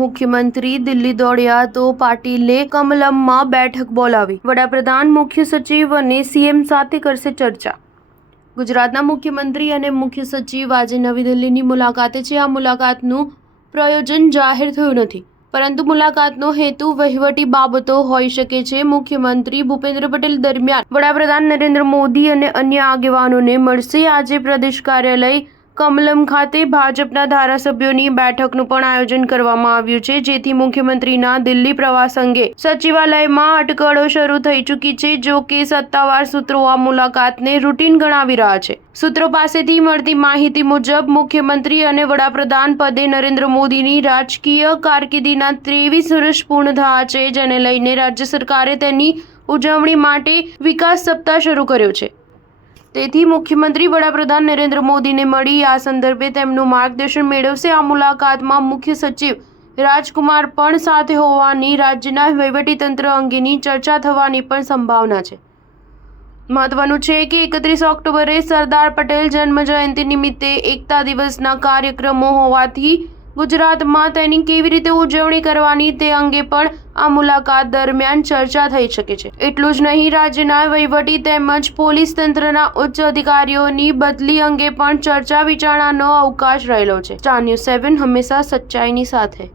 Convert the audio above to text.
મુખ્યમંત્રી દિલ્હી દોડ્યા તો પાટીલે કમલમમાં બેઠક બોલાવી. વડાપ્રધાન, મુખ્ય સચિવ અને સીએમ સાથે કરશે ચર્ચા. ગુજરાતના મુખ્યમંત્રી અને મુખ્ય સચિવ આજે નવી દિલ્હીની મુલાકાતે છે. આ મુલાકાતનું પ્રયોજન જાહેર થયું નથી, પરંતુ મુલાકાતનો હેતુ વહીવટી બાબતો હોઈ શકે છે. મુખ્યમંત્રી ભૂપેન્દ્ર પટેલ દરમિયાન વડાપ્રધાન નરેન્દ્ર મોદી અને અન્ય આગેવાનોને મળશે. આજે પ્રદેશ કાર્યાલય કમલમ ખાતે ભાજપના ધારાસભ્યોની બેઠકનું પણ આયોજન કરવામાં આવ્યું છે, જેથી મુખ્યમંત્રીના દિલ્હી પ્રવાસ અંગે સચિવાલયમાં અટકળો શરૂ થઈ ચૂકી છે. જો કે સત્તાવાર સૂત્રો આ મુલાકાતને રૂટીન ગણાવી રહ્યા છે. સૂત્રો પાસેથી મળતી માહિતી મુજબ મુખ્યમંત્રી અને વડાપ્રધાન પદે નરેન્દ્ર મોદીની રાજકીય કારકિર્દીના 23 વર્ષ પૂર્ણ થયા છે, જેને લઈને રાજ્ય સરકારે તેની ઉજવણી માટે વિકાસ સપ્તાહ શરૂ કર્યો છે. તેથી મુખ્યમંત્રી વડાપ્રધાન નરેન્દ્ર મોદીને મળી આ સંદર્ભે તેમનું માર્ગદર્શન મેળવશે. આ મુલાકાતમાં મુખ્ય સચિવ રાજકુમાર પણ સાથે હોવાની રાજ્યના વહીવટીતંત્ર અંગેની ચર્ચા થવાની પણ સંભાવના છે. મહત્વનું છે કે 31 ઓક્ટોબરે સરદાર પટેલ જન્મ જયંતિ નિમિત્તે એકતા દિવસના કાર્યક્રમો હોવાથી ગુજરાતમાં તેની કેવી રીતે ઉજવણી કરવાની તે અંગે પણ આ મુલાકાત દરમિયાન ચર્ચા થઈ શકે છે. એટલું જ નહીં, રાજ્યના વહીવટી તેમજ પોલીસ તંત્રના ઉચ્ચ અધિકારીઓની બદલી અંગે પણ ચર્ચા વિચારણાનો અવકાશ રહેલો છે. સ્ટાર ન્યૂઝ 7 હંમેશા સચ્ચાઈની સાથે.